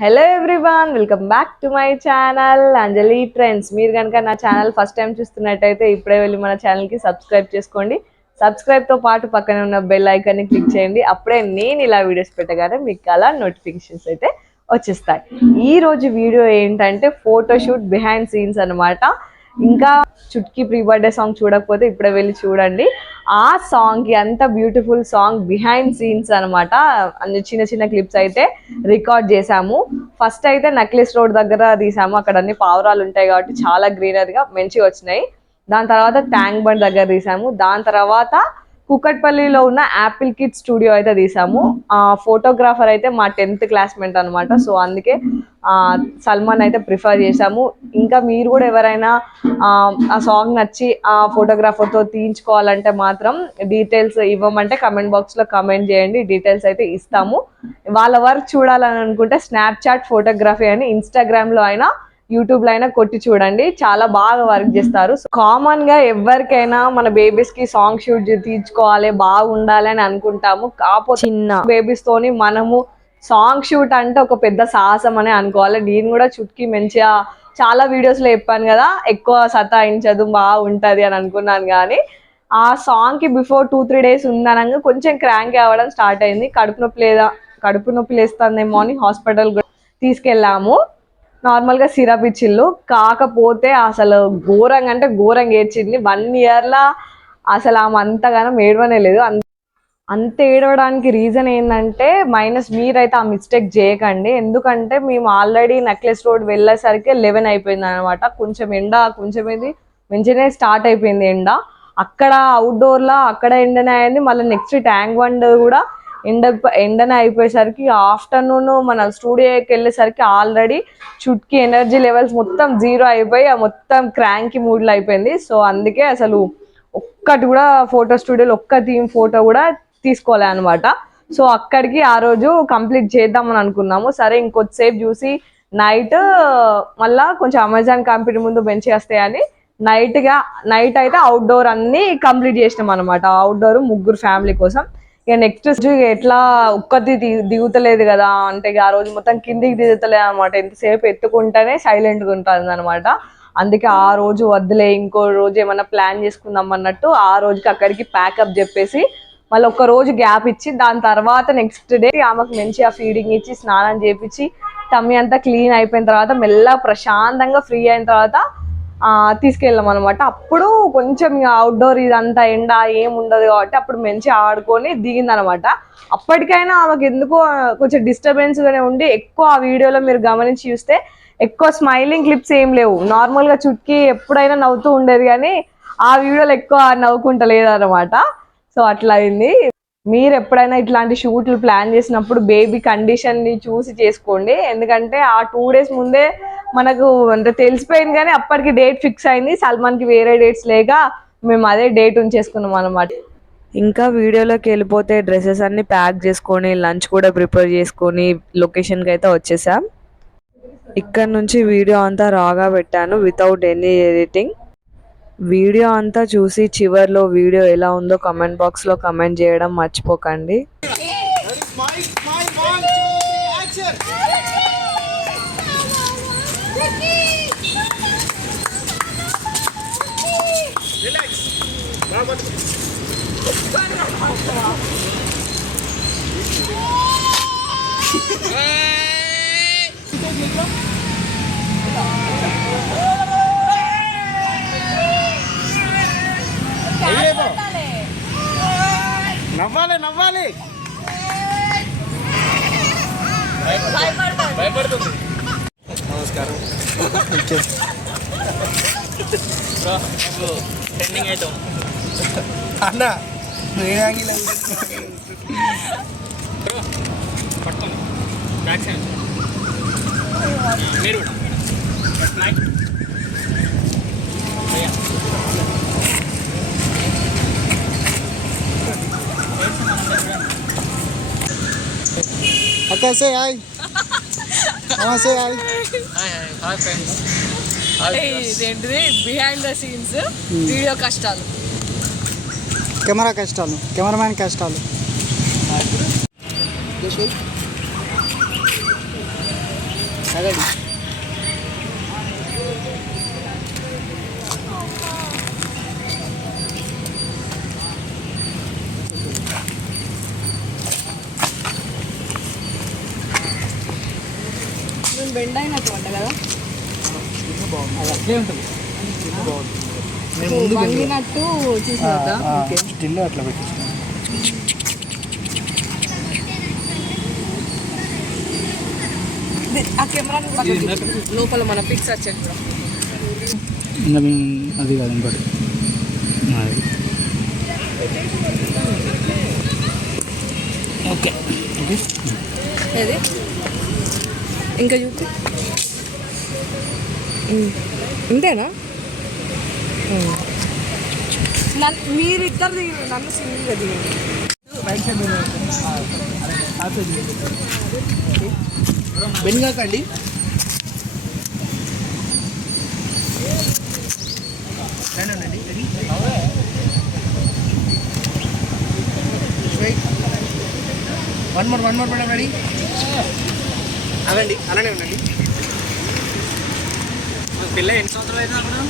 Hello everyone, welcome back to my channel Anjali trends. మీరు కనుక నా ఛానల్ ఫస్ట్ టైం చూస్తున్నట్టయితే ఇప్పుడే వెళ్ళి మన ఛానల్కి సబ్స్క్రైబ్ చేసుకోండి. సబ్స్క్రైబ్తో పాటు పక్కన ఉన్న బెల్ ఐకాన్ని క్లిక్ చేయండి. అప్పుడే నేను ఇలా వీడియోస్ పెట్టగానే మీకు అలా నోటిఫికేషన్స్ అయితే వచ్చేస్తాయి. ఈ రోజు వీడియో ఏంటంటే ఫోటోషూట్ బిహైండ్ సీన్స్ అనమాట. ఇంకా చుట్కీ ప్రీ బర్త్డే సాంగ్ చూడకపోతే ఇప్పుడే వెళ్ళి చూడండి. ఆ సాంగ్కి అంత బ్యూటిఫుల్ సాంగ్ బిహైండ్ సీన్స్ అనమాట. అన్ని చిన్న చిన్న క్లిప్స్ అయితే రికార్డ్ చేసాము. ఫస్ట్ అయితే నక్లెస్ రోడ్ దగ్గర తీసాము. అక్కడ అన్ని పావురాలు ఉంటాయి కాబట్టి చాలా గ్రీనరీగా మంచిగా వచ్చినాయి. దాని తర్వాత ట్యాంక్ బండ్ దగ్గర తీసాము. దాని తర్వాత కుకట్పల్లిలో ఉన్న యాపిల్ కిడ్ స్టూడియో అయితే తీసాము. ఫోటోగ్రాఫర్ అయితే మా 10th క్లాస్మేట్ అనమాట. సో అందుకే సల్మాన్ అయితే ప్రిఫర్ చేసాము. ఇంకా మీరు కూడా ఎవరైనా ఆ సాంగ్ నచ్చి ఆ ఫోటోగ్రాఫర్తో తీయించుకోవాలంటే మాత్రం డీటెయిల్స్ ఇవ్వమంటే కమెంట్ బాక్స్లో కమెంట్ చేయండి. డీటెయిల్స్ అయితే ఇస్తాము. వాళ్ళ వర్క్ చూడాలని అనుకుంటే స్నాప్చాట్ ఫోటోగ్రఫీ అని ఇన్స్టాగ్రామ్లో అయినా యూట్యూబ్లో అయినా కొట్టి చూడండి. చాలా బాగా వర్క్ చేస్తారు. కామన్ గా ఎవరికైనా మన బేబీస్ కి సాంగ్ షూట్ తీర్చుకోవాలి, బాగుండాలి అని అనుకుంటాము. కాకపోతే చిన్న బేబీస్ తోని మనము సాంగ్ షూట్ అంటే ఒక పెద్ద సాహసం అనే అనుకోవాలి. నేను కూడా చుట్కీ మంచిగా చాలా వీడియోస్ లో చెప్పాను కదా, ఎక్కువ సతాయించదు, బాగుంటది అని అనుకున్నాను. కానీ ఆ సాంగ్ కి బిఫోర్ 2-3 days ఉందనగా కొంచెం క్రాంక్ అవ్వడం స్టార్ట్ అయింది. కడుపు నొప్పి లేస్తుందేమో అని హాస్పిటల్ తీసుకెళ్ళాము. నార్మల్గా సిరప్ ఇచ్చిళ్ళు. కాకపోతే అసలు ఘోరంగా అంటే ఘోరంగా ఏడ్చింది. 1 year అసలు ఆమె అంతగానో ఏడవనే లేదు. అంత ఏడవడానికి రీజన్ ఏంటంటే మీరైతే ఆ మిస్టేక్ చేయకండి. ఎందుకంటే మేము ఆల్రెడీ నెక్లెస్ రోడ్ వెళ్ళేసరికి 11 అయిపోయింది అనమాట. కొంచెం ఎండ ఇది మంచిగానే స్టార్ట్ అయిపోయింది ఎండ. అక్కడ అవుట్డోర్లో అక్కడ ఎండనే అయింది. మళ్ళీ నెక్స్ట్ ట్యాంక్ బండ్ కూడా ఎండనే అయిపోయేసరికి ఆఫ్టర్నూన్ మన స్టూడియోకి వెళ్ళేసరికి ఆల్రెడీ చుట్కీ ఎనర్జీ లెవెల్స్ మొత్తం 0 అయిపోయి మొత్తం క్రాంకీ మూడ్లో అయిపోయింది. సో అందుకే అసలు ఒక్కటి కూడా ఫోటో స్టూడియోలో ఒక్క థీమ్ ఫోటో కూడా తీసుకోలే అనమాట. సో అక్కడికి ఆ రోజు కంప్లీట్ చేద్దామని అనుకున్నాము. సరే ఇంకొద్దిసేపు చూసి నైట్ మళ్ళా కొంచెం అమెజాన్ కంపెనీ ముందు బెంచ్ వస్తాయని నైట్ అయితే అవుట్డోర్ అన్ని కంప్లీట్ చేసినాం అనమాట. అవుట్డోర్ 3 ఫ్యామిలీ కోసం. ఇక నెక్స్ట్ ఎట్లా ఒక్కటి దిగుతలేదు కదా అంటే ఆ రోజు మొత్తం కిందికి దిగుతలేదు అనమాట. ఎంతసేపు ఎత్తుకుంటేనే సైలెంట్గా ఉంటుంది అనమాట. అందుకే ఆ రోజు వద్దులే, ఇంకో రోజు ఏమన్నా ప్లాన్ చేసుకుందాం అన్నట్టు ఆ రోజుకి అక్కడికి ప్యాకప్ చెప్పేసి మళ్ళీ ఒక రోజు గ్యాప్ ఇచ్చి దాని తర్వాత నెక్స్ట్ డే ఆమెకు మంచిగా ఫీడింగ్ ఇచ్చి స్నానం చేపించి టమ్మీ అంతా క్లీన్ అయిపోయిన తర్వాత మెల్లగా ప్రశాంతంగా ఫ్రీ అయిన తర్వాత తీసుకెళ్ళాం అనమాట. అప్పుడు కొంచెం అవుట్డోర్ ఇదంతా ఎండ ఏముండదు కాబట్టి అప్పుడు మంచిగా ఆడుకొని దిగిందనమాట. అప్పటికైనా ఆమెకు ఎందుకో కొంచెం డిస్టర్బెన్స్గానే ఉండి ఎక్కువ ఆ వీడియోలో మీరు గమనించి చూస్తే ఎక్కువ స్మైలింగ్ క్లిప్స్ ఏం లేవు. నార్మల్గా చుట్కీ ఎప్పుడైనా నవ్వుతూ ఉండేది కానీ ఆ వీడియోలో ఎక్కువ నవ్వుకుంటలేదు అనమాట. సో అట్లా అయింది. మీరు ఎప్పుడైనా ఇట్లాంటి షూట్లు ప్లాన్ చేసినప్పుడు బేబీ కండిషన్ని చూసి చేసుకోండి. ఎందుకంటే ఆ 2 days ముందే మనకు అంటే తెలిసిపోయింది కానీ అప్పటికి డేట్ ఫిక్స్ అయింది. సల్మాన్కి వేరే డేట్స్ లేక మేము అదే డేట్ ఉంచేసుకున్నాం అనమాట. ఇంకా వీడియోలోకి వెళ్ళిపోతే డ్రెస్సెస్ అన్ని ప్యాక్ చేసుకొని లంచ్ కూడా ప్రిపేర్ చేసుకొని లొకేషన్కి అయితే వచ్చేసాం. ఇక్కడ నుంచి వీడియో అంతా రాగా పెట్టాను వితౌట్ ఎనీ ఎడిటింగ్. వీడియో అంతా చూసి చివర్లో వీడియో ఎలా ఉందో కమెంట్ బాక్స్లో కమెంట్ చేయడం మర్చిపోకండి. నవ్వాలి భయపడుతుంది. నమస్కారం. ట్రెండింగ్ ఐటమ్ అన్న మీరు Okay, say hi. Say hi. Hi friends. ఇదేంటిది బిహైండ్ ద సీన్స్ వీడియో కష్టాలు, కెమెరా కష్టాలు, కెమెరామ్యాన్ కష్టాలు. అగడి నేను బెండ్ అయినట్టు అంట కదా అది అట్లే ఉంటుంది వంగినట్టు చూసినట్ట స్టిల్ అట్లా పెట్టించిన ఆ కెమెరా లోపల మన పిక్స్ వచ్చేది కూడా ఇంకా మేము అది కాదు ఇంకోటి ఓకే ఏది ఇంకా చూపి ఇంతేనా మీరిద్దరు దిగరు నన్ను సింగిల్గా దిగండి బెంగాకండి వన్ మోర్ మేడం రెడీ అవండి అలానే ఉండండి పిల్ల ఎన్ని సంవత్సరాలు అయినా కూడా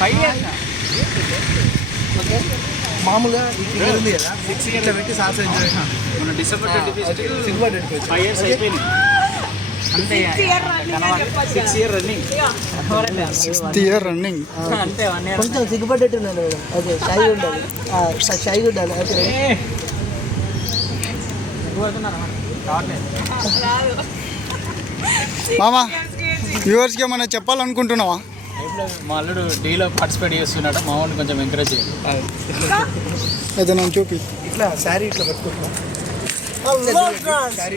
5 years ఓకే మామూలుగా ఇక్కడ ఉంది కదా 6 ఇయర్లో పెట్టి సాస్ మన డిసెంబర్ 25 5 years అయిపోయింది అంతే 6 year running 6th year running అంతే 1 year కొంచెం సిగ్గుపడ్డట్టు ఉన్నాను ఓకే షైగా ఉండాలి షైగా ఉండాలి ఓకే మామా వ్యూవర్స్కి ఏమైనా చెప్పాలనుకుంటున్నావా మా అల్లుడు డీలో పార్టిసిపేట్ చేస్తున్నాడు మా వాడిని కొంచెం ఎంకరేజ్ చేయాలి అయితే నేను చూపి ఇట్లా శారీ ఇట్లా పట్టుకుంటున్నాం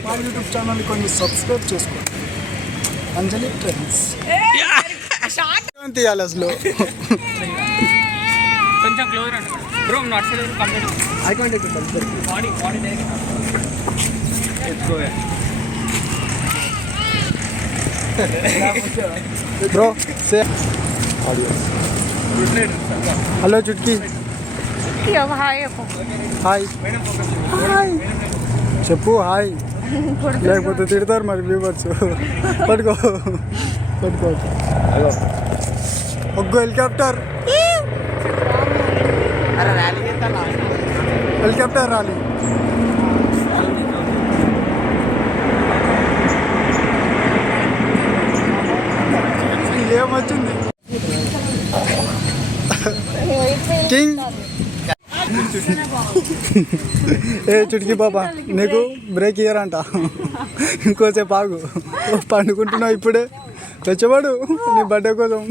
మా యూట్యూబ్ ఛానల్ కొంచెం సబ్స్క్రైబ్ చేసుకోండి అంజలి ట్రెండ్స్ తీయాలి అసలు కొంచెం క్లోజ్ రండి bro not side complete eye contact ఇవ్వండి body bro say hello Chutki hi hi చెప్పు హాయ్ లేకపోతే తిడతారు మరి వ్యూవర్స్ పట్టుకో పట్టుకోవచ్చు ఒక్కో హెలికాప్టర్ హెలికాప్టర్ రాలి ఏమొచ్చింది కింగ్ ఏ చుట్కీ బాబా నీకు బ్రేక్ ఇయ్యరంట ఇంకోసేపు ఆగు పండుకుంటున్నావు ఇప్పుడే కష్టపడు నీ బర్త్డే కోసం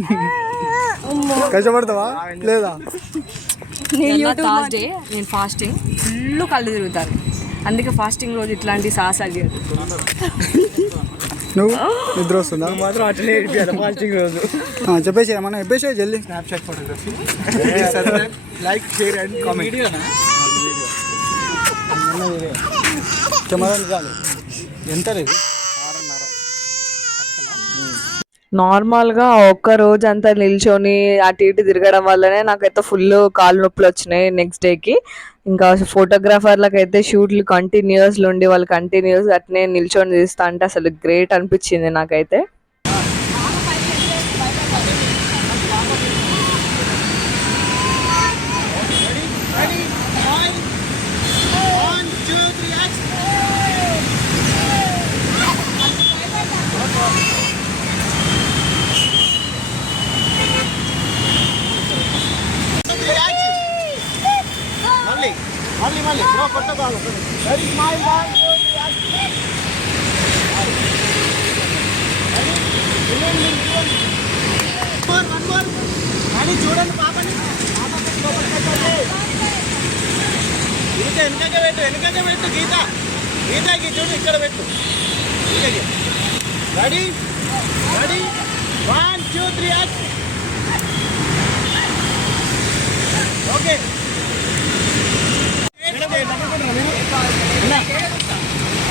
కష్టపడతావా లేదా థర్స్డే నేను ఫాస్టింగ్ ఫుల్ కళ్ళు తిరుగుతాను అందుకే ఫాస్టింగ్ రోజు ఇట్లాంటి సాహసాలు చేయదు నువ్వు నిద్ర వస్తుందా మాత్రం అట్లనే ఫాస్టింగ్ రోజు చెప్పేసి ఏమన్నా చెప్పేసి జల్దీ Snapchat photography like share and comment camera చాలు ఎంత లేదు నార్మల్గా ఒక్క రోజు అంతా నిల్చొని అటు ఇటు తిరగడం వల్లనే నాకైతే ఫుల్ కాళ్ళు నొప్పులు వచ్చినాయి నెక్స్ట్ డేకి ఇంకా ఫోటోగ్రాఫర్లకు అయితే షూట్లు కంటిన్యూస్లు ఉండి వాళ్ళు కంటిన్యూస్ అట్నే నిల్చొని తీస్తా అంటే అసలు గ్రేట్ అనిపించింది నాకైతే మళ్ళీ బ్రో కొత్త కాదు వెరీ స్మైల్ అని చూడండి పాపని వెనుకకే పెట్టు గీతకి చూడు ఇక్కడ పెట్టు రెడీ 1 2 3 ఓకే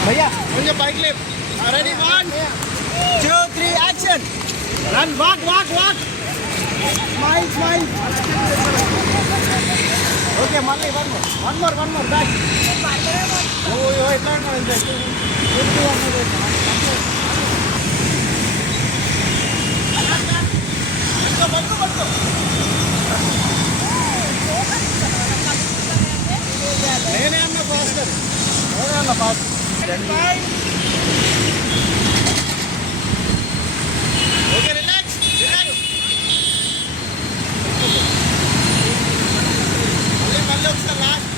भैया मुझे बाइक ले ready 1 2 3 action run walk smile okay मళ్ళీ one more back ఓ ఇట్లా నేనే అన్న ఫాస్టర్, నేనే అన్న ఫాస్ట్. Okay, relax relax. మళ్ళీ ఒకసారి లాస్ట్.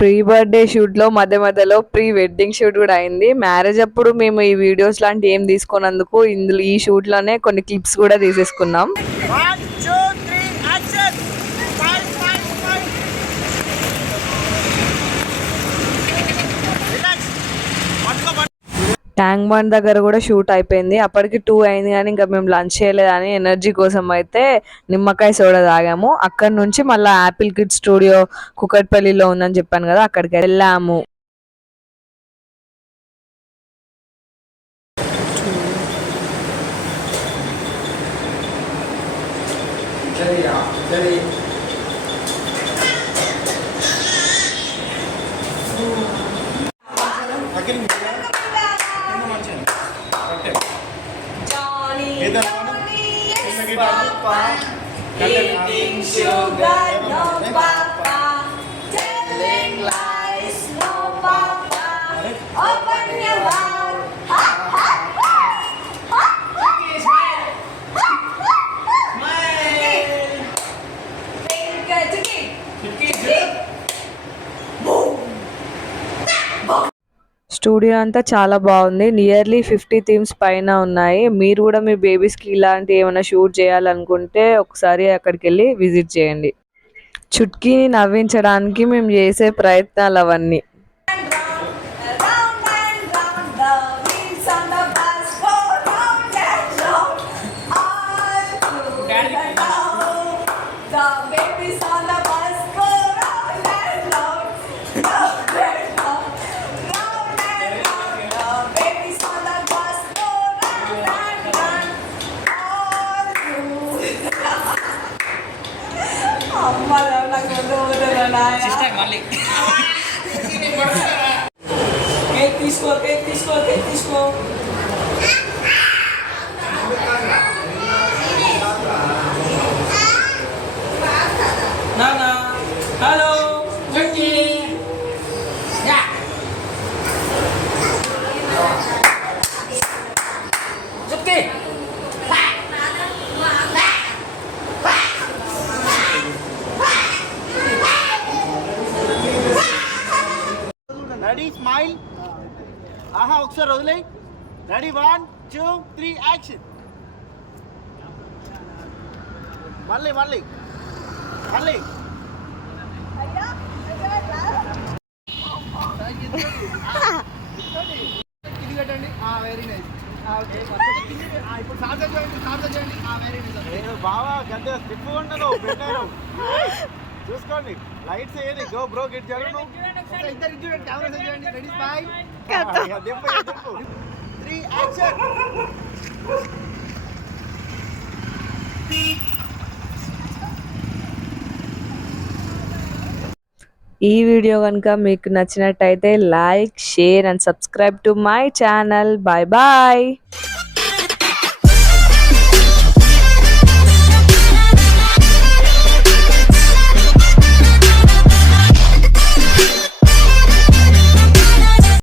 ప్రీ బర్త్డే షూట్ లో మధ్యలో ప్రీ వెడ్డింగ్ షూట్ కూడా అయింది. మ్యారేజ్ అప్పుడు మేము ఈ వీడియోస్ లాంటి ఏం తీసుకున్నందుకు ఇందులో ఈ షూట్ లోనే కొన్ని క్లిప్స్ కూడా తీసేసుకున్నాం. 1 2 3 action. Five five five. Relax. పట్టుకో. ట్యాంక్ బండ్ దగ్గర కూడా షూట్ అయిపోయింది. అప్పటికి 2 అయింది కానీ ఇంకా మేము లంచ్ చేయలేదని ఎనర్జీ కోసం అయితే నిమ్మకాయ సోడా తాగాము. అక్కడ నుంచి మళ్ళీ యాపిల్ కిడ్ స్టూడియో కుకట్పల్లిలో ఉందని చెప్పాను కదా, అక్కడికి వెళ్ళాము. Eating sugar, no papa. Telling lies, no papa. Open your mouth. Smile. Smile. Think, Chucky. Studio అంతా చాలా బాగుంది. నియర్లీ 50 థీమ్స్ పైన ఉన్నాయి. మీరు కూడా మీ బేబీస్కి ఇలాంటి ఏమైనా షూట్ చేయాలనుకుంటే ఒకసారి అక్కడికి వెళ్ళి విజిట్ చేయండి. చుట్కీని నవ్వించడానికి మేము చేసే ప్రయత్నాలు అవన్నీ. Round and round, the wheels on the bus go round and round. All through the town, the babies on the bus go round and round. Round and round, round and round, the babies on the bus go round and round. All through the town. అమ్మ నాకు వదలరా నాయనా. Sister మళ్ళీ cake తీసుకో, cake తీసుకో, cake తీసుకో. నానా hello Chutki. Chutki. Ready, smile. ఆహా, ఒకసారి వదిలే. Ready, 1 2 3 action. మళ్ళీ మళ్ళీ మళ్ళీ. ఇది పెట్టండి. Very nice. ఇప్పుడు సాధన చేయండి, సాధన చేయండి. Very nice. బాగా గడ్డ స్టిప్ ఉండదు, పెట్టారు. చూసుకోండి, లైట్స్ వేయండి. గో బ్రో, గిట్ జరగను. ఇద్దరు చూడండి, కెమెరా చేయండి. Ready, smile. 3 యాక్షన్. ఈ వీడియో కనుక మీకు నచ్చినట్టయితే like, share and subscribe to my channel. Bye bye.